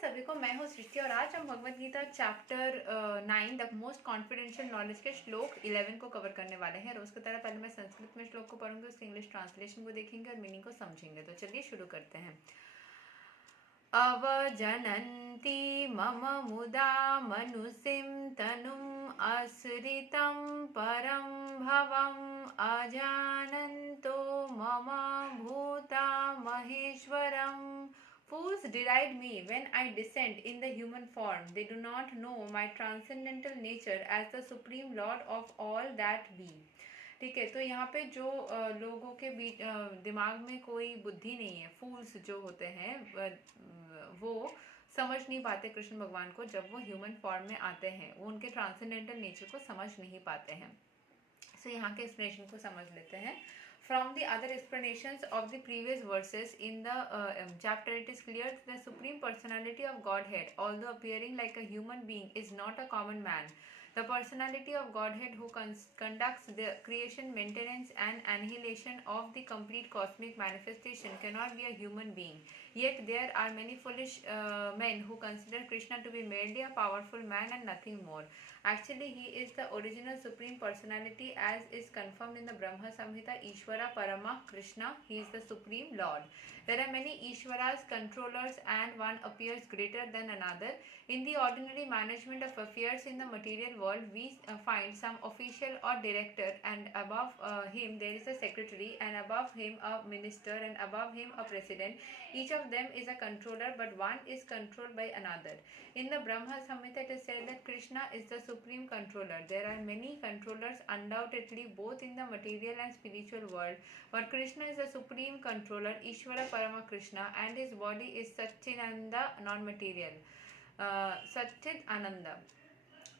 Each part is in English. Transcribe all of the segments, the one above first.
सभी को। मैं हूँ सृष्टि और आज हम Bhagavad Gita chapter 9 the most confidential knowledge के श्लोक 11 को कवर करने वाले हैं। रोज की तरह पहले मैं संस्कृत में श्लोक को पढ़ूंगी, उसके इंग्लिश ट्रांसलेशन को देखेंगे और मीनिंग को समझेंगे। तो चलिए शुरू करते हैं। अवजनन्ति मम मुदा मनुष्यं तनुम् आश्रितं परं भवम् अजानन्तो मम भूता महेश्वरम्। Fools deride me when I descend in the human form. They do not know my transcendental nature as the supreme lord of all that be. ठीक है, तो यहाँ पे जो लोगों के बीच दिमाग में कोई बुद्धि नहीं है, फूल्स जो होते हैं वो समझ नहीं पाते कृष्ण भगवान को। जब वो ह्यूमन फॉर्म में आते हैं वो उनके ट्रांसेंडेंटल नेचर को समझ नहीं पाते हैं। सो यहाँ के एक्सप्लेनेशन को समझ लेते हैं। From the other explanations of the previous verses in the chapter, it is clear that the Supreme Personality of Godhead, although appearing like a human being, is not a common man. The personality of Godhead who conducts the creation, maintenance and annihilation of the complete cosmic manifestation cannot be a human being. Yet there are many foolish men who consider Krishna to be merely a powerful man and nothing more. Actually, he is the original Supreme Personality as is confirmed in the Brahma Samhita. Ishvara Parama Krishna, he is the Supreme Lord. There are many Ishvaras, controllers, and one appears greater than another. In the ordinary management of affairs in the material world, we find some official or director, and above him there is a secretary, and above him a minister, and above him a president. Each of them is a controller, but one is controlled by another. In the Brahma Samhita, it is said that Krishna is the supreme controller. There are many controllers, undoubtedly, both in the material and spiritual world, but Krishna is the supreme controller, Ishvara Parama Krishna, and his body is Satchitananda, non-material. Satchit Ananda.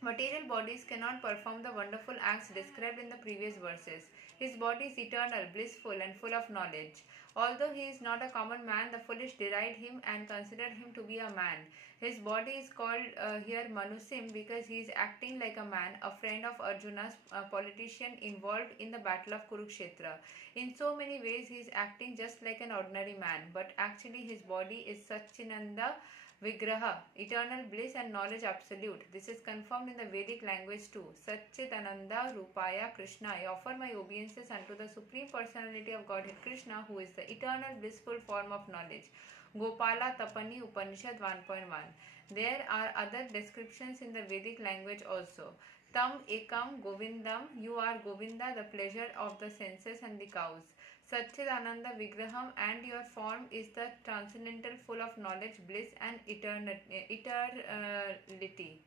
Material bodies cannot perform the wonderful acts described in the previous verses. His body is eternal, blissful, and full of knowledge. Although he is not a common man, the foolish deride him and consider him to be a man. His body is called here Manusim because he is acting like a man, a friend of Arjuna's, a politician involved in the battle of Kurukshetra. In so many ways, he is acting just like an ordinary man, but actually his body is Satchinanda Vigraha, eternal bliss and knowledge absolute. This is confirmed in the Vedic language too. Satchitananda Rupaya Krishna. I offer my obeisances unto the Supreme Personality of Godhead Krishna, who is the eternal blissful form of knowledge. Gopala Tapani Upanishad 1.1. There are other descriptions in the Vedic language also. Tam Ekam Govindam. You are Govinda, the pleasure of the senses and the cows. Satchidananda Vigraham, and your form is the transcendental, full of knowledge, bliss and eternality.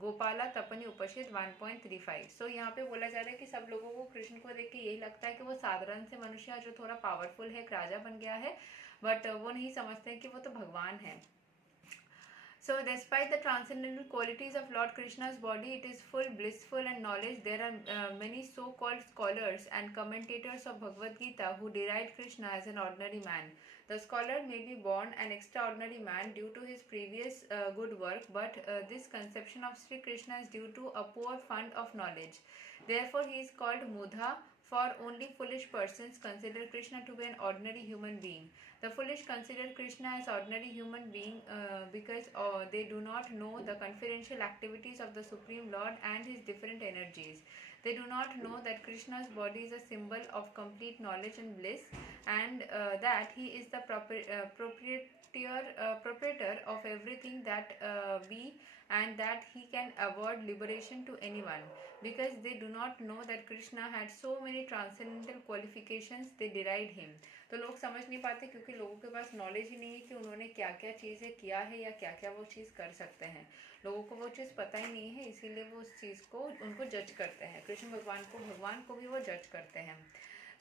Gopala तपनी उपनिषद 1.35. सो यहाँ पे बोला जा रहा है कि सब लोगों को कृष्ण को देख के यही लगता है कि वो साधारण से मनुष्य है जो थोड़ा पावरफुल है, एक राजा बन गया है, बट वो नहीं समझते हैं कि वो तो भगवान है. So, despite the transcendental qualities of Lord Krishna's body, it is full, blissful and knowledge. There are many so-called scholars and commentators of Bhagavad Gita who deride Krishna as an ordinary man. The scholar may be born an extraordinary man due to his previous good work, but this conception of Sri Krishna is due to a poor fund of knowledge. Therefore, he is called Mudha, for only foolish persons consider Krishna to be an ordinary human being. The foolish consider Krishna as ordinary human being because they do not know the confidential activities of the Supreme Lord and his different energies. They do not know that Krishna's body is a symbol of complete knowledge and bliss, and that he is the proprietor of everything that be, and that he can award liberation to anyone. Because they do not know that Krishna had so many transcendental qualifications, they deride him. तो लोग समझ नहीं पाते क्योंकि लोगों के पास knowledge ही नहीं है कि उन्होंने क्या क्या चीज़ें किया है या क्या क्या वो चीज़ कर सकते हैं. लोगों को वो चीज़ पता ही नहीं है, इसीलिए वो उस चीज़ को उनको जज करते हैं. कृष्ण भगवान को भी वो जज करते हैं.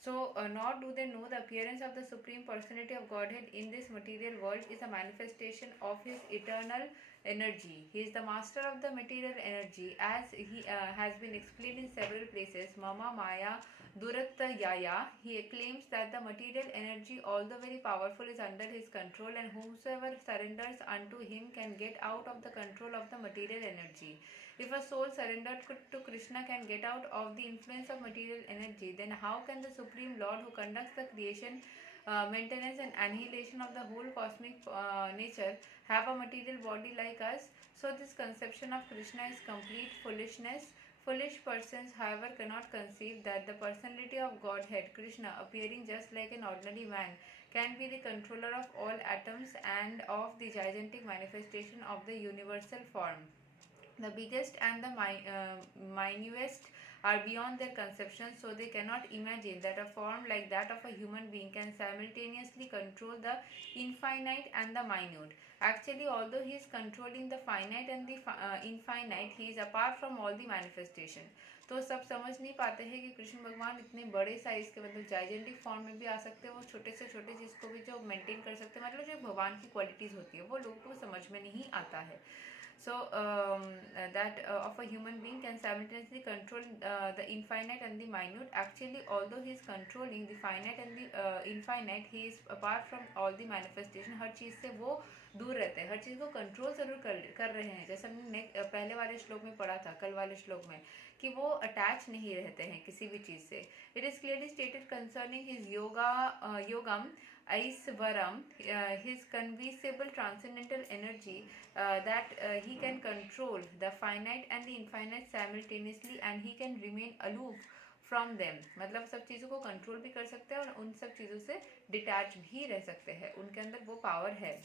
So, nor do they know the appearance of the Supreme Personality of Godhead in this material world is a manifestation of his eternal energy. He is the master of the material energy, as he has been explained in several places. Mama Maya Duratta Yaya. He claims that the material energy, although very powerful, is under his control, and whomsoever surrenders unto him can get out of the control of the material energy. If a soul surrendered to Krishna can get out of the influence of material energy, then how can the Supreme Lord who conducts the creation maintenance and annihilation of the whole cosmic nature, have a material body like us. So this conception of Krishna is complete foolishness. Foolish persons, however, cannot conceive that the personality of Godhead, Krishna, appearing just like an ordinary man, can be the controller of all atoms and of the gigantic manifestation of the universal form. The biggest and the minutest are beyond their conception, so they cannot imagine that a form like that of a human being can simultaneously control the infinite and the minute. Actually, although he is controlling the finite and the infinite, he is apart from all the manifestation. तो सब समझ नहीं पाते हैं कि कृष्ण भगवान इतने बड़े साइज के मतलब जाइजेंटिक फॉर्म में भी आ सकते हैं, वो छोटे से छोटे चीज़ को भी जो मेंटेन कर सकते हैं, मतलब जो भगवान की क्वालिटीज़ होती है वो लोगों को समझ में नहीं आता है. So that of a human being can simultaneously control the infinite and the minute. Actually, although he is controlling the finite and the infinite, he is apart from all the manifestation. हर चीज़ से वो दूर रहते हैं, हर चीज़ को control जरूर कर रहे हैं. जैसे हमने पहले वाले श्लोक में पढ़ा था, कल वाले श्लोक में, कि वो अटैच नहीं रहते हैं किसी भी चीज़ से. It is clearly stated concerning his योगम Aisvaram, his conceivable transcendental energy, that he can control the finite and the infinite simultaneously, and he can remain aloof from them. मतलब सब चीज़ों को कंट्रोल भी कर सकते हैं और उन सब चीज़ों से डिटैच भी रह सकते हैं, उनके अंदर वो पावर है.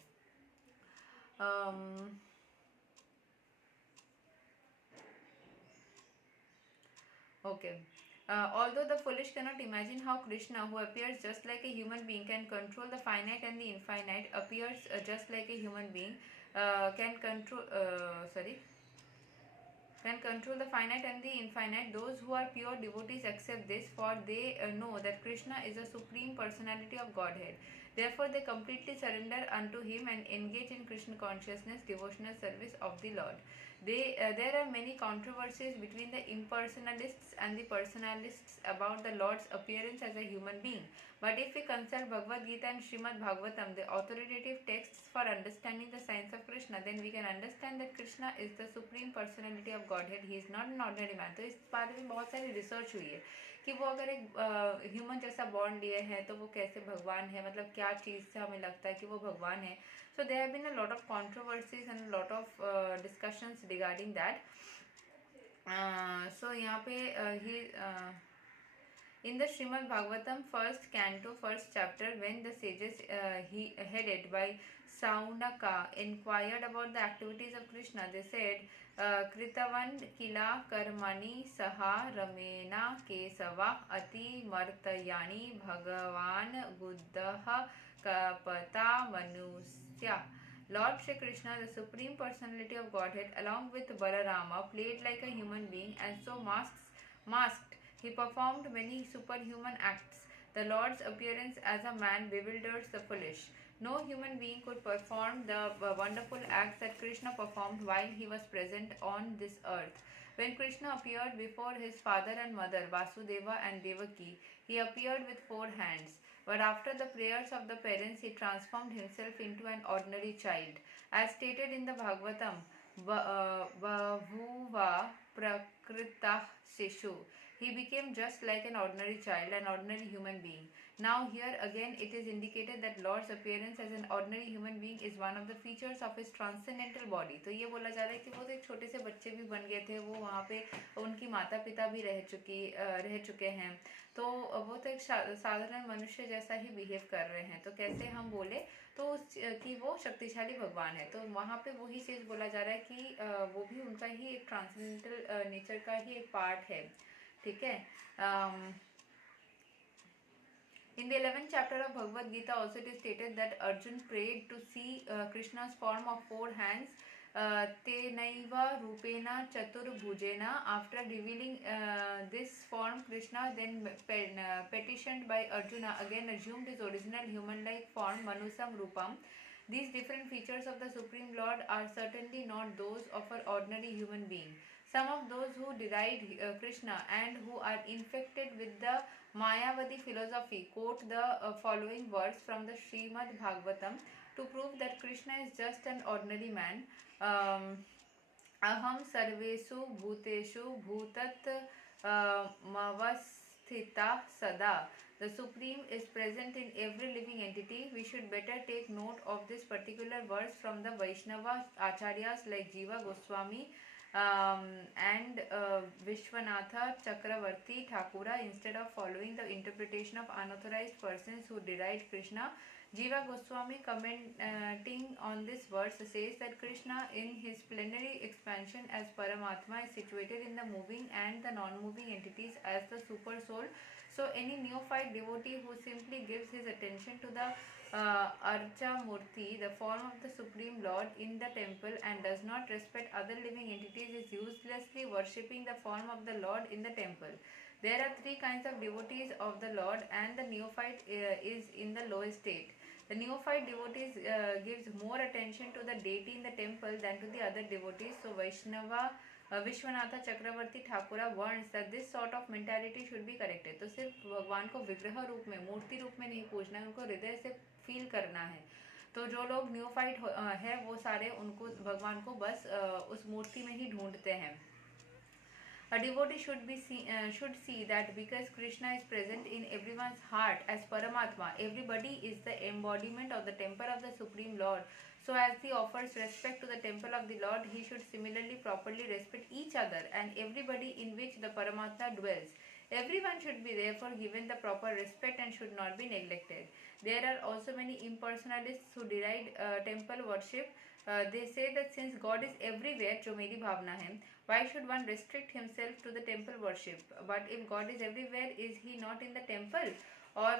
Okay. Although the foolish cannot imagine how Krishna, who appears just like a human being, can control the finite and the infinite, appears just like a human being, can control the finite and the infinite. Those who are pure devotees accept this, for they know that Krishna is the supreme personality of Godhead. Therefore, they completely surrender unto him and engage in Krishna consciousness, devotional service of the Lord. There are many controversies between the impersonalists and the personalists about the Lord's appearance as a human being. But if we consult Bhagavad Gita and Srimad Bhagavatam, the authoritative texts for understanding the science of Krishna, then we can understand that Krishna is the supreme personality of Godhead. He is not an ordinary man. तो इस बारे में बहुत सारी research हुई है कि वो अगर एक ह्यूमन जैसा बॉन्ड लिए हैं तो वो कैसे भगवान है, मतलब क्या चीज़ से हमें लगता है कि वो भगवान है. So there have been a lot of controversies and a lot of discussions regarding that. So यहाँ पे in the Srimad Bhagavatam first canto, first chapter, when the sages headed by Saunaka inquired about the activities of Krishna, they said, Kritavan kila karmani saha ramena kesava ati martayani bhagavan buddha kapata manusya. Lord Shri Krishna, the Supreme Personality of Godhead, along with Balarama, played like a human being, and so masked. He performed many superhuman acts. The Lord's appearance as a man bewilders the foolish. No human being could perform the wonderful acts that Krishna performed while he was present on this earth. When Krishna appeared before his father and mother, Vasudeva and Devaki, he appeared with 4 hands. But after the prayers of the parents, he transformed himself into an ordinary child. As stated in the Bhagavatam, Bahuva Prakritah Shishu. He became just like an ordinary child, an ordinary human being. Now here again it is indicated that Lord's appearance as an ordinary human being is one of the features of his transcendental body. तो ये बोला जा रहा है कि वो तो एक छोटे से बच्चे भी बन गए थे, वो वहाँ पे उनकी माता पिता भी रह चुके हैं, तो वो तो एक साधारण मनुष्य जैसा ही बिहेव कर रहे हैं. तो कैसे हम बोले तो कि वो शक्तिशाली भगवान है, तो वहाँ पे वही चीज़ बोला जा रहा है कि वो भी उनका ही एक ट्रांसेंडेंटल नेचर का ही एक पार्ट है. ठीक है. In the 11th chapter of Bhagavad Gita also it is stated that Arjun prayed to see Krishna's form of 4 hands, Tenaiva Rupena Chaturbhujena. After revealing this form, Krishna then petitioned by Arjuna again assumed his original human-like form, Manusam Rupam. These different features of the Supreme Lord are certainly not those of an ordinary human being. Some of those who deride Krishna and who are infected with the Mayavadi philosophy quote the following words from the Srimad Bhagavatam to prove that Krishna is just an ordinary man. Aham sarvesu bhuteshu bhutat mavasthita sada The Supreme is present in every living entity. We should better take note of this particular verse from the Vaishnava Acharyas like Jiva Goswami and Vishwanatha Chakravarti Thakura, instead of following the interpretation of unauthorized persons who deride Krishna. Jiva Goswami, commenting on this verse, says that Krishna in his plenary expansion as Paramatma is situated in the moving and the non-moving entities as the super soul. So any neophyte devotee who simply gives his attention to the Archa Murti, the form of the Supreme Lord in the temple, and does not respect other living entities is uselessly worshipping the form of the Lord in the temple. There are three kinds of devotees of the Lord, and the neophyte is in the lowest state. The neophyte devotees gives more attention to the deity in the temple than to the other devotees. So Vishwanatha Chakravarti Thakura warns that this sort of mentality should be corrected. तो सिर्फ भगवान को विग्रह रूप में, मूर्ति रूप में नहीं पूजना है, उनको हृदय से फील करना है. तो जो लोग न्यूफाइट है वो सारे उनको भगवान को बस उस मूर्ति में ही ढूंढते हैं. A devotee should see that because Krishna is present in everyone's heart as Paramatma, everybody is the embodiment of the temple of the Supreme Lord. So as he offers respect to the temple of the Lord, he should similarly properly respect each other and everybody in which the Paramatma dwells. Everyone should be therefore given the proper respect and should not be neglected. There are also many impersonalists who deride temple worship. They say that since God is everywhere, जो मेरी भावना है, why should one restrict himself to the temple worship? But if God is everywhere, is he not in the temple or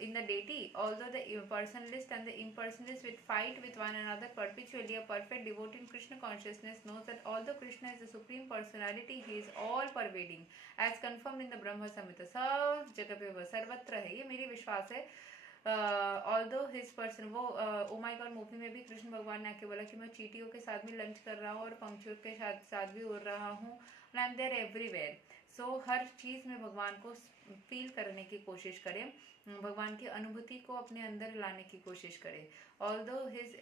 in the deity? Although the personalist and the impersonalist will fight with one another perpetually, a perfect devotee in Krishna consciousness knows that although Krishna is the supreme personality, he is all pervading, as confirmed in the Brahma Samhita. सब जगह पे वो सर्वत्र है, ये मेरी विश्वास है. ऑल्दो हिज पर्सन वो ओ माई गॉड मूवी में भी कृष्ण भगवान ने आके बोला कि मैं चींटियों के साथ भी लंच कर रहा हूँ और पंखियों के साथ भी उड़ रहा हूँ, and I am there everywhere. So हर चीज़ में भगवान को फील करने की कोशिश करें, भगवान की अनुभूति को अपने अंदर लाने की कोशिश करें. Although his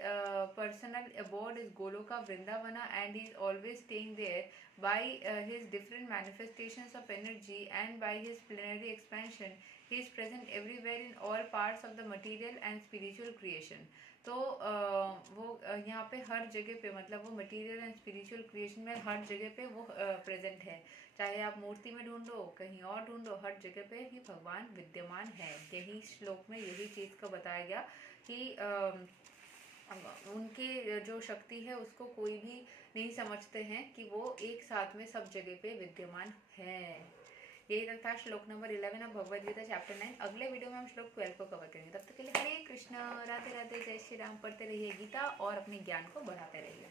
personal abode is Goloka Vrindavana and he is always staying there by his different manifestations of energy and by his plenary expansion. He is present everywhere in all parts of the material and spiritual creation. तो वो यहाँ पे हर जगह पे, मतलब वो material and spiritual creation में हर जगह पे वो प्रेजेंट है. चाहे आप मूर्ति में ढूंढो, कहीं और ढूंढो, हर जगह पे ही भगवान विद्यमान है. यही श्लोक में यही चीज़ को बताया गया कि उनकी जो शक्ति है उसको कोई भी नहीं समझते हैं कि वो एक साथ में सब जगह पे विद्यमान है. यही तक था shloka number 11 of Bhagavad Gita chapter 9. अगले वीडियो में हम श्लोक 12 को कवर करेंगे. तब तक के लिए हरे कृष्ण, राधे राधे, जय श्री राम. पढ़ते रहिए गीता और अपने ज्ञान को बढ़ाते रहिए.